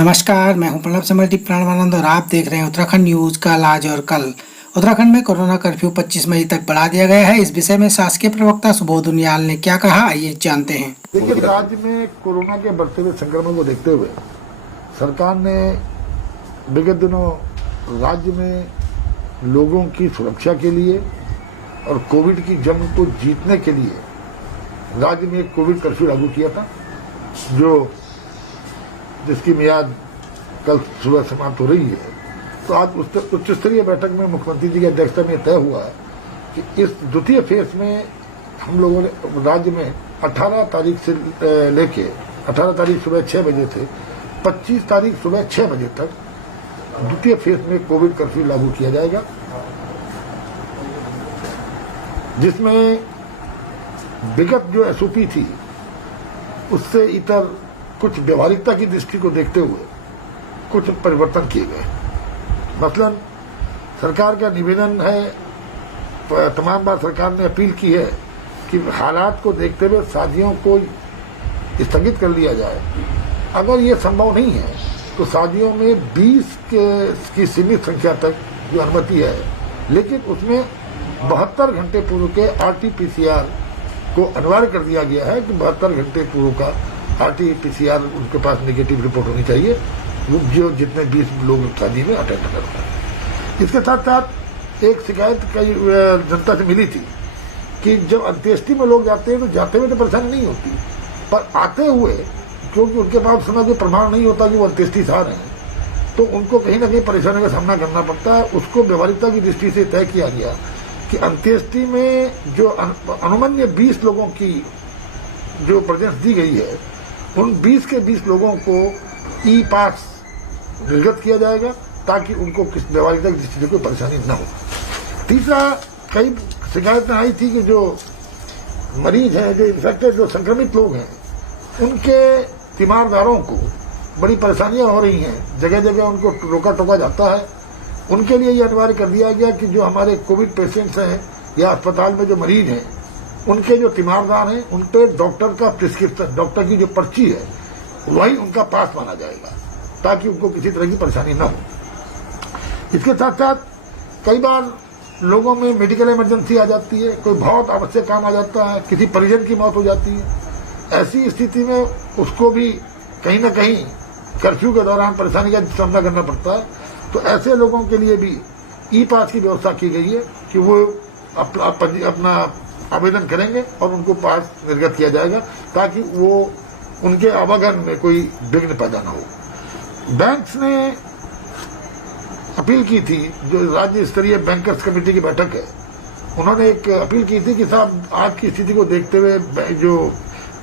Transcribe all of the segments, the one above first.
नमस्कार, मैं हूं प्रणब समरदीप प्राणवानंद और आप देख रहे हैं उत्तराखंड न्यूज कल आज और कल। उत्तराखंड में कोरोना कर्फ्यू 25 मई तक बढ़ा दिया गया है। इस विषय में शासकीय प्रवक्ता सुबोध उनियाल ने क्या कहा, आइए जानते हैं। देखिए, राज्य में कोरोना के बढ़ते हुए संक्रमण को देखते हुए सरकार ने विगत दिनों राज्य में लोगों की सुरक्षा के लिए और कोविड की जंग को जीतने के लिए राज्य में एक कोविड कर्फ्यू लागू किया था, जिसकी मियाद कल सुबह समाप्त हो रही है। तो आज उच्च स्तरीय बैठक में मुख्यमंत्री जी की अध्यक्षता में तय हुआ कि इस द्वितीय फेज में हम लोगों ने राज्य में 18 तारीख से लेके 18 तारीख सुबह 6 बजे से 25 तारीख सुबह 6 बजे तक द्वितीय फेज में कोविड कर्फ्यू लागू किया जाएगा, जिसमें विगत जो एसओपी थी उससे इतर कुछ व्यवहारिकता की दृष्टि को देखते हुए कुछ परिवर्तन किए गए। मसलन सरकार का निवेदन है, तमाम बार सरकार ने अपील की है कि हालात को देखते हुए शादियों को स्थगित कर लिया जाए। अगर ये संभव नहीं है तो शादियों में 20 की सीमित संख्या तक जो अनुमति है, लेकिन उसमें 72 घंटे पूर्व के RT-PCR को अनिवार्य कर दिया गया है कि 72 घंटे पूर्व का RT-PCR उनके पास नेगेटिव रिपोर्ट होनी चाहिए, वो जो जितने 20 लोग शादी में अटेंड कर रहे हैं। इसके साथ साथ एक शिकायत कई जनता से मिली थी कि जब अंत्येष्टि में लोग जाते हैं तो जाते हुए तो परेशानी नहीं होती, पर आते हुए क्योंकि उनके पास समय कोई प्रमाण नहीं होता कि वो अंत्येष्टि से आ रहे हैं, तो उनको कहीं ना कहीं परेशानी का सामना करना पड़ता है। उसको व्यवहारिकता की दृष्टि से तय किया गया कि अंत्येष्टि में जो अनुमन्य 20 लोगों की जो प्रेजेंस दी गई है, उन 20 के 20 लोगों को ई-पास निर्गत किया जाएगा ताकि उनको किस व्यवहारिकता की दृष्टि से कोई परेशानी न हो। तीसरा, कई शिकायतें आई थी कि जो मरीज हैं, जो इन्फेक्टेड, जो संक्रमित लोग हैं, उनके तीमारदारों को बड़ी परेशानियां हो रही हैं, जगह जगह उनको रोका टोका जाता है। उनके लिए ये अनिवार्य कर दिया गया कि जो हमारे कोविड पेशेंट्स हैं या अस्पताल में जो मरीज हैं, उनके जो तीमारदार हैं, उन पर डॉक्टर का प्रिस्क्रिप्शन, डॉक्टर की जो पर्ची है, वही उनका पास माना जाएगा ताकि उनको किसी तरह की परेशानी न हो। इसके साथ साथ कई बार लोगों में मेडिकल इमरजेंसी आ जाती है, कोई बहुत आवश्यक काम आ जाता है, किसी परिजन की मौत हो जाती है। ऐसी स्थिति में उसको भी कहीं ना कहीं कर्फ्यू के दौरान परेशानी का सामना करना पड़ता है। तो ऐसे लोगों के लिए भी ई-पास की व्यवस्था की गई है कि वो अपना आवेदन करेंगे और उनको पास निर्गत किया जाएगा ताकि वो उनके आवागमन में कोई विघ्न पैदा न हो। बैंक्स ने अपील की थी, जो राज्य स्तरीय बैंकर्स कमेटी की बैठक है, उन्होंने एक अपील की थी कि साहब आज की स्थिति को देखते हुए जो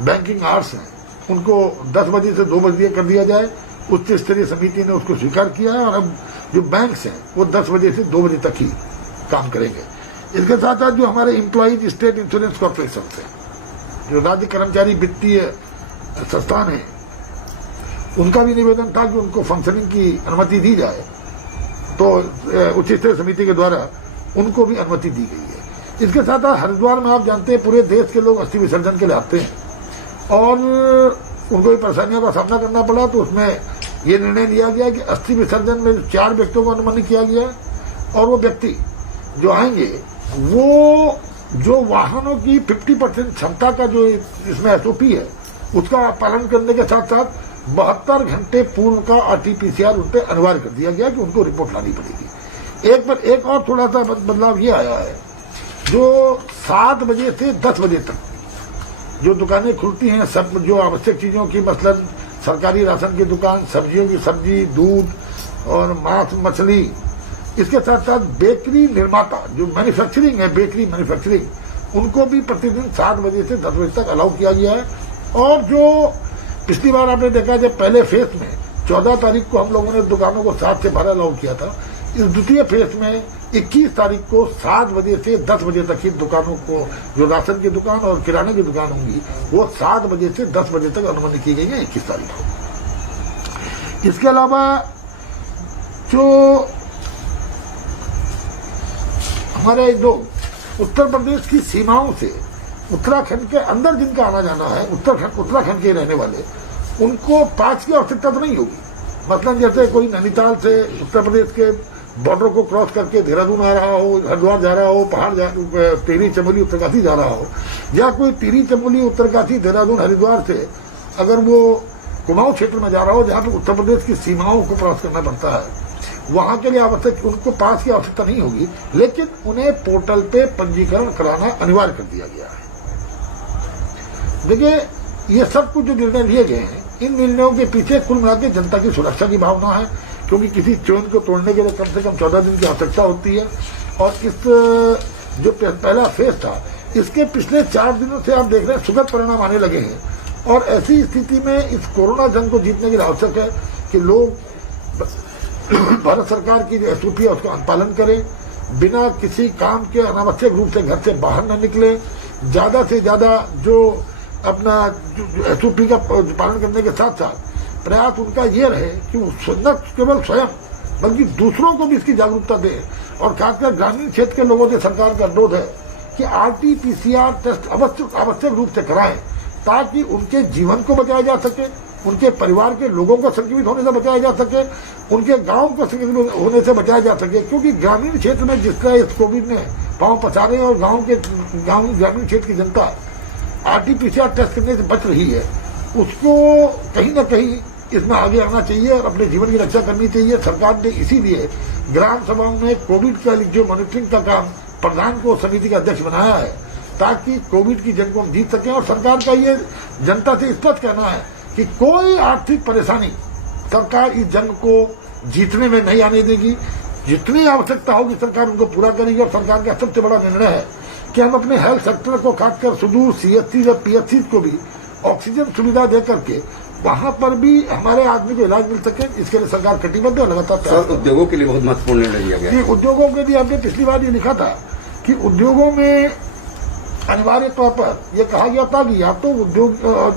बैंकिंग आवर्स हैं उनको 10 बजे से 2 बजे कर दिया जाए। उच्च स्तरीय समिति ने उसको स्वीकार किया है और अब जो बैंक्स हैं वो 10 बजे से 2 बजे तक ही काम करेंगे। इसके साथ साथ जो हमारे एम्प्लॉइज स्टेट इंश्योरेंस कॉर्पोरेशन है, जो राज्य कर्मचारी वित्तीय संस्थान है, उनका भी निवेदन था कि उनको फंक्शनिंग की अनुमति दी जाए, तो उच्च स्तरीय समिति के द्वारा उनको भी अनुमति दी गई है। इसके साथ साथ हरिद्वार में आप जानते हैं पूरे देश के लोग अस्थि विसर्जन के लिए आते हैं और उनको भी परेशानियों का सामना करना पड़ा, तो उसमें ये निर्णय लिया गया कि अस्थि विसर्जन में 4 व्यक्तियों को अनुमति किया गया है और वो व्यक्ति जो आएंगे वो जो वाहनों की 50% क्षमता का जो इसमें एसओपी है उसका पालन करने के साथ साथ 72 घंटे पूर्व का RT-PCR उन पर अनिवार्य कर दिया गया कि उनको रिपोर्ट लानी पड़ेगी। एक और थोड़ा सा बदलाव ये आया है, जो 7 बजे से 10 बजे तक जो दुकानें खुलती हैं, सब जो आवश्यक चीजों की, मसलन सरकारी राशन की दुकान, सब्जियों की सब्जी, दूध और मांस मछली, इसके साथ साथ बेकरी निर्माता जो मैन्युफैक्चरिंग है, बेकरी मैन्युफैक्चरिंग, उनको भी प्रतिदिन 7 बजे से 10 बजे तक अलाउ किया गया है। और जो पिछली बार आपने देखा जब पहले फेज में 14 तारीख को हम लोगों ने दुकानों को 7 से 12 अलाउ किया था, इस द्वितीय फेज में 21 तारीख को 7 बजे से 10 बजे तक ही दुकानों को, जो राशन की दुकान और किराने की दुकान होंगी, वो 7 बजे से 10 बजे तक अनुमति की गई है 21 तारीख को। इसके अलावा जो हमारे जो उत्तर प्रदेश की सीमाओं से उत्तराखंड के अंदर जिनका आना जाना है, उत्तराखंड के रहने वाले, उनको पास की आवश्यकता तो नहीं होगी, मसलन जैसे कोई नैनीताल से उत्तर प्रदेश के बॉर्डर को क्रॉस करके देहरादून आ रहा हो, हरिद्वार जा रहा हो, टिहरी चमोली उत्तरकाशी जा रहा हो, या कोई टिहरी चमोली उत्तरकाशी देहरादून हरिद्वार से अगर वो कुमाऊं क्षेत्र में जा रहा हो जहां पर उत्तर प्रदेश की सीमाओं को क्रॉस करना पड़ता है, वहां के लिए आवश्यक उनको पास की आवश्यकता नहीं होगी, लेकिन उन्हें पोर्टल पे पंजीकरण कराना अनिवार्य कर दिया गया है। देखिए, ये सब कुछ जो निर्णय लिए गए हैं, इन निर्णयों के पीछे कुल मिलाकर जनता की सुरक्षा की भावना है, क्योंकि किसी चेन को तोड़ने के लिए कम से कम 14 दिन की आवश्यकता होती है। और इस जो पहला फेज था, इसके पिछले 4 दिनों से आप देख रहे हैं सुखद परिणाम आने लगे हैं। और ऐसी स्थिति में इस कोरोना जंग को जीतने के लिए आवश्यक है कि लोग भारत सरकार की जो एसओपी है उसका अनुपालन करें, बिना किसी काम के अनावश्यक रूप से घर से बाहर न निकले, ज्यादा से ज्यादा जो अपना एसओपी का पालन करने के साथ साथ प्रयास उनका ये रहे कि वो न केवल स्वयं बल्कि दूसरों को भी इसकी जागरूकता दे। और खासकर ग्रामीण क्षेत्र के लोगों से सरकार का अनुरोध है कि RT-PCR टेस्ट आवश्यक रूप से कराएं, ताकि उनके जीवन को बचाया जा सके, उनके परिवार के लोगों को संक्रमित होने से बचाया जा सके, उनके गांव को संक्रमित होने से बचाया जा सके। क्योंकि ग्रामीण क्षेत्र में जिस तरह इस कोविड ने पांव पसारे और ग्रामीण क्षेत्र की जनता RT-PCR टेस्ट करने से बच रही है, उसको कहीं न कहीं इसमें आगे आना चाहिए और अपने जीवन की रक्षा करनी चाहिए। सरकार ने इसीलिए ग्राम सभाओं में कोविड का जो मॉनिटरिंग का काम प्रधान को समिति का अध्यक्ष बनाया है, ताकि कोविड की जंग को हम जीत सकें। और सरकार का ये जनता से स्पष्ट कहना है कि कोई आर्थिक परेशानी सरकार इस जंग को जीतने में नहीं आने देगी। जितनी आवश्यकता होगी सरकार उनको पूरा करेगी। और सरकार का सबसे बड़ा निर्णय है कि हम अपने हेल्थ सेक्टर को, खासकर सुदूर CHC और PHC को भी ऑक्सीजन सुविधा दे करके वहां पर भी हमारे आदमी को इलाज मिल सके, इसके लिए सरकार कटिबद्ध और लगातार सर, उद्योगों के लिए बहुत महत्वपूर्ण निर्णय लिया गया है। उद्योगों के लिए हमने पिछली बार ये लिखा था कि उद्योगों में अनिवार्य तौर पर यह कहा गया था कि या तो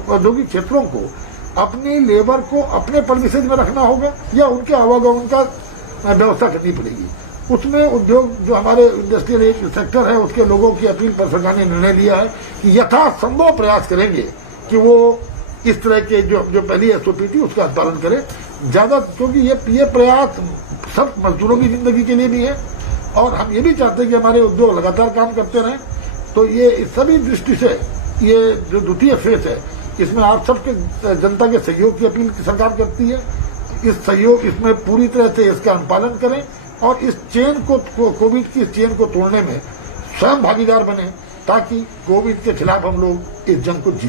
औद्योगिक क्षेत्रों को अपनी लेबर को अपने परमिशन में रखना होगा या उनके आवागमन का व्यवस्था करनी पड़ेगी। उसमें उद्योग जो हमारे इंडस्ट्रियल सेक्टर है उसके लोगों की अपील पर सरकार ने निर्णय लिया है कि यथासंभव प्रयास करेंगे कि वो इस तरह के जो पहली SOP थी उसका पालन करें ज्यादा, क्योंकि ये प्रयास सब मजदूरों की जिंदगी के लिए भी है और हम ये भी चाहते हैं कि हमारे उद्योग लगातार काम करते रहें। तो ये इस सभी दृष्टि से ये जो द्वितीय फेज है, इसमें आप सबके जनता के सहयोग की अपील सरकार करती है। इस सहयोग इसमें पूरी तरह से इसका अनुपालन करें और इस चेन को, कोविड की चेन को तोड़ने में स्वयं भागीदार बने, ताकि कोविड के खिलाफ हम लोग इस जंग को जीत